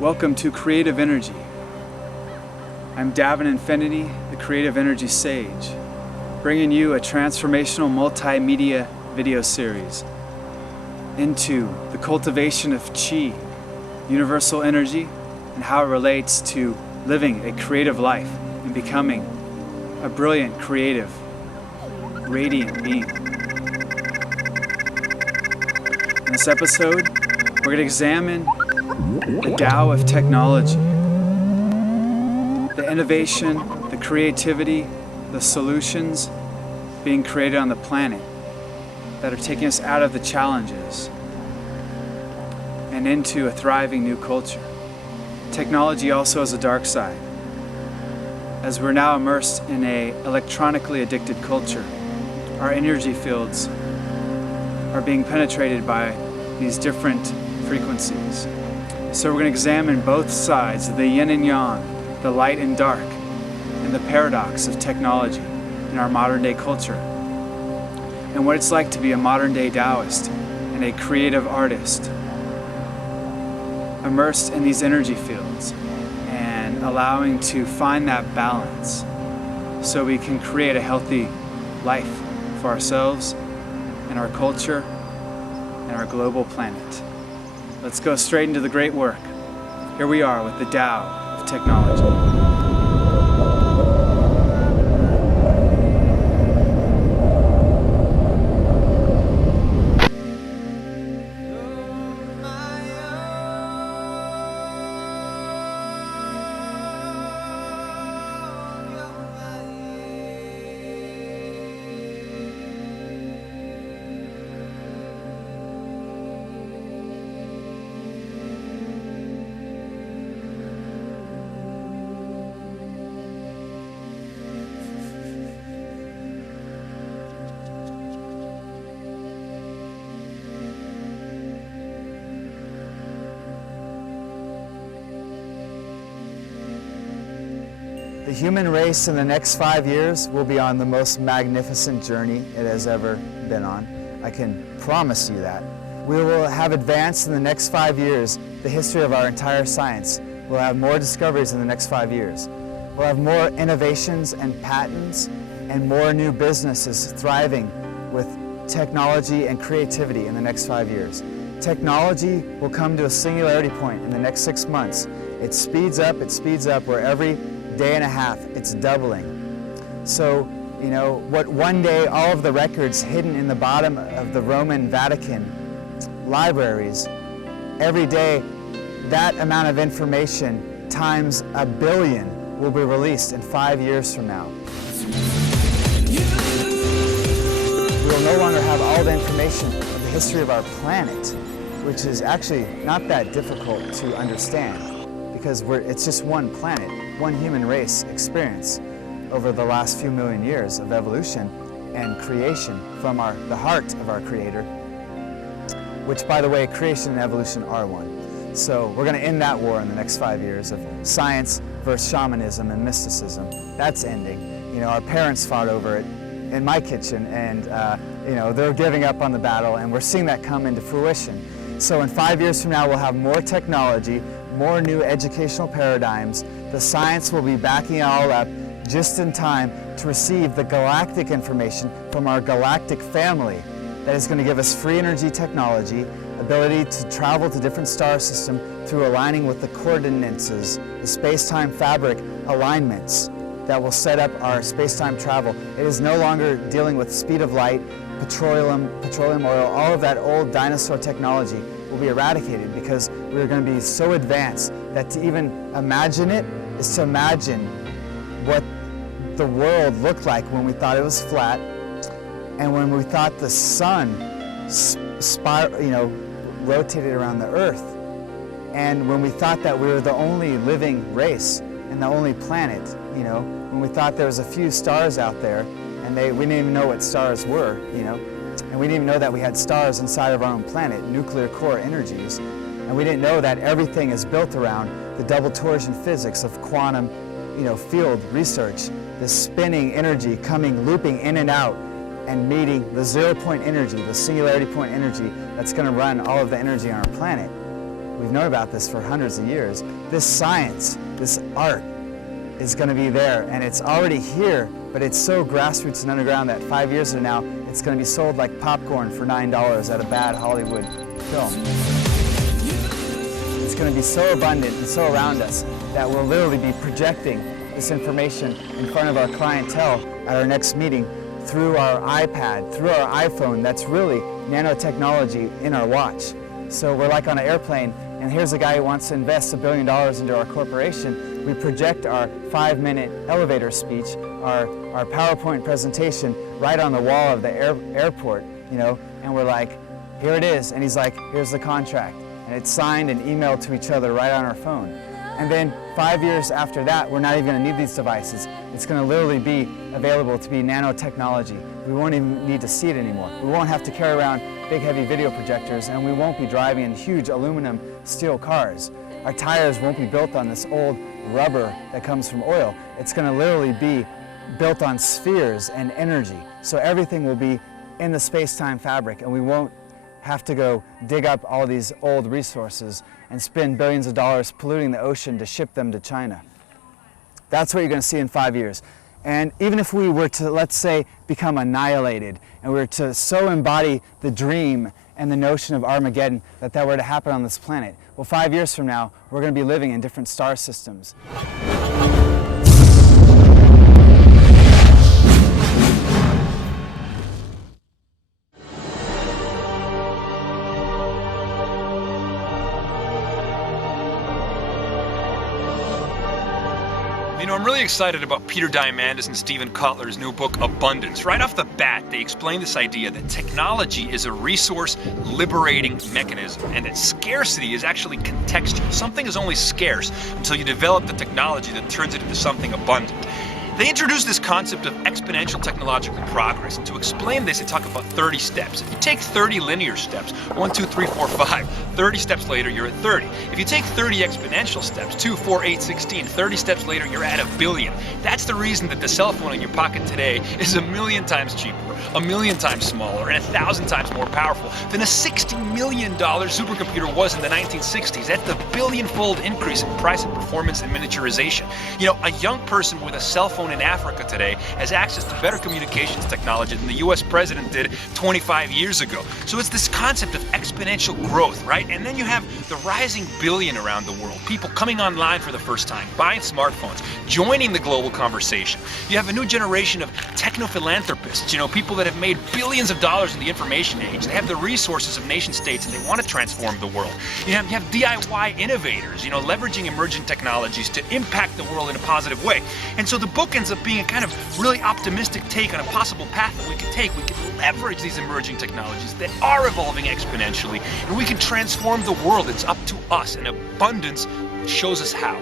Welcome to Creative Energy. I'm Davin Infinity, the Creative Energy Sage, bringing you a transformational multimedia video series into the cultivation of Qi, universal energy, and how it relates to living a creative life and becoming a brilliant, creative, radiant being. In this episode, we're going to examine the Tao of technology, the innovation, the creativity, the solutions being created on the planet that are taking us out of the challenges and into a thriving new culture. Technology also has a dark side. As we're now immersed in an electronically addicted culture, our energy fields are being penetrated by these different frequencies. So we're going to examine both sides, the yin and yang, the light and dark, and the paradox of technology in our modern day culture, and what it's like to be a modern day Taoist and a creative artist, immersed in these energy fields and allowing to find that balance so we can create a healthy life for ourselves and our culture and our global planet. Let's go straight into the great work. Here we are with the Tao of technology. The human race in the next 5 years will be on the most magnificent journey it has ever been on. I can promise you that. We will have advanced in the next 5 years the history of our entire science. We'll have more discoveries in the next 5 years. We'll have more innovations and patents and more new businesses thriving with technology and creativity in the next 5 years. Technology will come to a singularity point in the next 6 months. It speeds up, where every day and a half, it's doubling. So, what one day all of the records hidden in the bottom of the Roman Vatican libraries, every day that amount of information times 1 billion will be released in 5 years from now. We will no longer have all the information of the history of our planet, which is actually not that difficult to understand, because it's just one planet, one human race experience over the last few million years of evolution and creation from the heart of our Creator, which, by the way, creation and evolution are one. So we're going to end that war in the next 5 years of science versus shamanism and mysticism. That's ending. Our parents fought over it in my kitchen, and they're giving up on the battle, and we're seeing that come into fruition. So in 5 years from now, we'll have more technology, more new educational paradigms. The science will be backing it all up just in time to receive the galactic information from our galactic family that is going to give us free energy technology, ability to travel to different star systems through aligning with the coordinates, the space-time fabric alignments that will set up our space-time travel. It is no longer dealing with speed of light, petroleum oil, all of that old dinosaur technology will be eradicated, because we're going to be so advanced that to even imagine it is to imagine what the world looked like when we thought it was flat, and when we thought the sun rotated around the earth, and when we thought that we were the only living race and the only planet, when we thought there was a few stars out there, and we didn't even know what stars were, and we didn't even know that we had stars inside of our own planet, nuclear core energies, and we didn't know that everything is built around the double torsion physics of quantum, field research, the spinning energy coming, looping in and out, and meeting the 0 point energy, the singularity point energy that's going to run all of the energy on our planet. We've known about this for hundreds of years. This science, this art is going to be there, and it's already here, but it's so grassroots and underground that 5 years from now, it's going to be sold like popcorn for $9 at a bad Hollywood film. It's going to be so abundant and so around us that we'll literally be projecting this information in front of our clientele at our next meeting through our iPad, through our iPhone. That's really nanotechnology in our watch. So we're like on an airplane, and here's a guy who wants to invest $1 billion into our corporation. We project our 5-minute elevator speech, our PowerPoint presentation right on the wall of the airport, and we're like, here it is. And he's like, here's the contract. And it's signed and emailed to each other right on our phone. And then 5 years after that, we're not even going to need these devices. It's going to literally be available to be nanotechnology. We won't even need to see it anymore. We won't have to carry around big heavy video projectors, and we won't be driving in huge aluminum steel cars. Our tires won't be built on this old rubber that comes from oil. It's going to literally be built on spheres and energy. So everything will be in the space-time fabric, and we won't have to go dig up all these old resources and spend billions of dollars polluting the ocean to ship them to China. That's what you're going to see in 5 years. And even if we were to, let's say, become annihilated, and we were to so embody the dream and the notion of Armageddon that were to happen on this planet, well, 5 years from now, we're going to be living in different star systems. I'm really excited about Peter Diamandis and Stephen Kotler's new book, Abundance. Right off the bat, they explain this idea that technology is a resource-liberating mechanism, and that scarcity is actually contextual. Something is only scarce until you develop the technology that turns it into something abundant. They introduced this concept of exponential technological progress, and to explain this, they talk about 30 steps. If you take 30 linear steps, 1, 2, 3, 4, 5, 30 steps later, you're at 30. If you take 30 exponential steps, 2, 4, 8, 16, 30 steps later, you're at 1 billion. That's the reason that the cell phone in your pocket today is 1,000,000 times cheaper, 1,000,000 times smaller, and 1,000 times more powerful than a $60 million supercomputer was in the 1960s. That's the billion-fold increase in price and performance and miniaturization. A young person with a cell phone in Africa today has access to better communications technology than the US president did 25 years ago. So it's this concept of exponential growth, right? And then you have the rising billion around the world, people coming online for the first time, buying smartphones, joining the global conversation. You have a new generation of techno-philanthropists, people that have made billions of dollars in the information age. They have the resources of nation states and they want to transform the world. You have DIY innovators, leveraging emerging technologies to impact the world in a positive way. And so the book ends up being a kind of really optimistic take on a possible path that we can take. We can leverage these emerging technologies that are evolving exponentially, and we can transform the world. It's up to us, and Abundance shows us how.